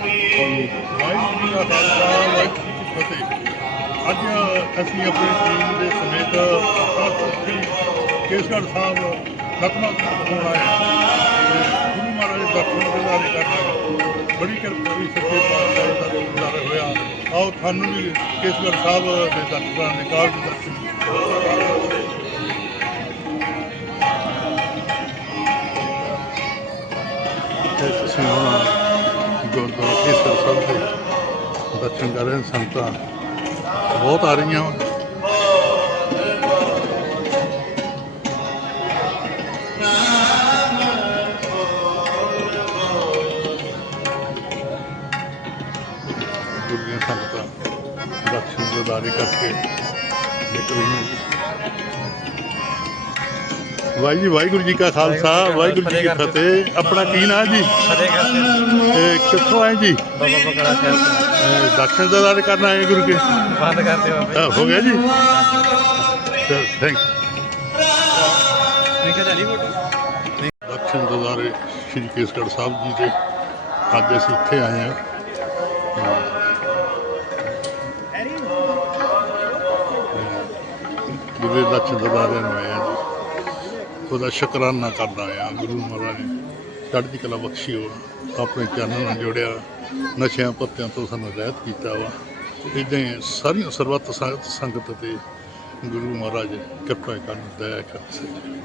ਵਾਹਿਗੁਰੂ ਜੀ ਕਾ ਖਾਲਸਾ ਵਾਹਿਗੁਰੂ ਜੀ ਕੀ ਫਤਿਹ ਅੱਜ ਅਸੀਂ ਆਪਣੀ ਟੀਮ ਦੇ ਸਮੇਤ ਸ੍ਰੀ ਕੇਸਗੜ੍ਹ ਸਾਹਿਬ ਨਤਮਸਤਕ ਹੋਣ ਆਏ ਹਾਂ। ਗੁਰੂ ਮਹਾਰਾਜ ਦੇ ਦਰਸ਼ਨ ਦਿਦਾਰੇ ਕਰਨਾ ਬੜੀ ਕਿਰਪਾ ਦੀ ਸੱਚੇ ਪਾਤਸ਼ਾਹ ਦਾ ਦਿਦਾਰੇ ਹੋਇਆ ਆਓ ਤੁਹਾਨੂੰ ਵੀ ਕੇਸਗੜ੍ਹ ਸਾਹਿਬ ਦੇ ਦਰਸ਼ਨਾਂ ਦੇ ਕਾਲ ਦੇ ਦਰਸ਼ਨ ਤੁਸੀਂ ਹੁਣ ਗੁਰਦੁਆਰਾ ਕੇਸਗੜ੍ਹ ਸਾਹਿਬ ਦੇ ਦਰਸ਼ਨ ਕਰ ਰਹੇ ਹਾਂ। ਸੰਗਤਾਂ ਬਹੁਤ ਆ ਰਹੀਆਂ ਵਾਂ। ਗੁਰੂ ਦੀਆਂ ਸੰਗਤਾਂ ਦਰਸ਼ਨ ਗੁਰਦਾਰੇ ਕਰਕੇ ਨਿਕਲ ਰਹੀਆਂ ਜੀ ਵਾਹਿਗੁਰੂ ਜੀ ਵਾਹਿਗੁਰੂ ਜੀ ਕਾ ਖਾਲਸਾ ਵਾਹਿਗੁਰੂ ਜੀ ਕੀ ਫਤਿਹ ਆਪਣਾ ਕੀ ਨਾਮ ਜੀ? ਇਹ ਕਿੱਥੋਂ ਆਏ ਜੀ? ਬਾਬਾ ਬਕੜਾ ਸਾਹਿਬ ਦਰਸ਼ਨ ਦਿਦਾਰੇ ਕਰਨ ਆਏ ਗੁਰੂ ਕੇ। ਬੰਦ ਕਰਦੇ ਅ, ਹੋ ਗਿਆ ਜੀ। ਚਲ ਥੈਂਕ ਹੈ ਚਲੀ ਫੋਟੋ? ਦਿਦਾਰੇ ਸ਼੍ਰੀ ਕੇਸਗੜ੍ਹ ਸਾਹਿਬ ਜੀ ਦੇ। ਅੱਜ ਅਸੀਂ ਇੱਥੇ ਆਏ ਹਾਂ। ਗੁਰੂ ਦੇ ਦਰਸ਼ਨ ਦਿਦਾਰੇ ਨੂੰ ਆਏ ਹਾਂ ਜੀ। ਉਹਦਾ ਸ਼ੁਕਰਾਨਾ ਕਰਦਾ ਆਇਆ ਗੁਰੂ ਮਹਾਰਾਜ ਨੇ ਚੜ੍ਹਦੀ ਕਲਾ ਬਖਸ਼ੀ ਹੋ ਆਪਣੇ ਚਰਨ ਨਾਲ ਜੋੜਿਆ, ਨਸ਼ਿਆਂ ਪੱਤਿਆਂ ਤੋਂ ਸਾਨੂੰ ਰਹਿਤ ਕੀਤਾ ਵਾ। ਇਦਾਂ ਹੀ ਸਾਰੀਆਂ ਸਰਬੱਤ ਸੰਗਤ ਸੰਗਤ ਤੇ ਗੁਰੂ ਮਹਾਰਾਜ ਕਿਰਪਾ ਕਰਨ, ਦਇਆ ਕਰ ਸਕੇ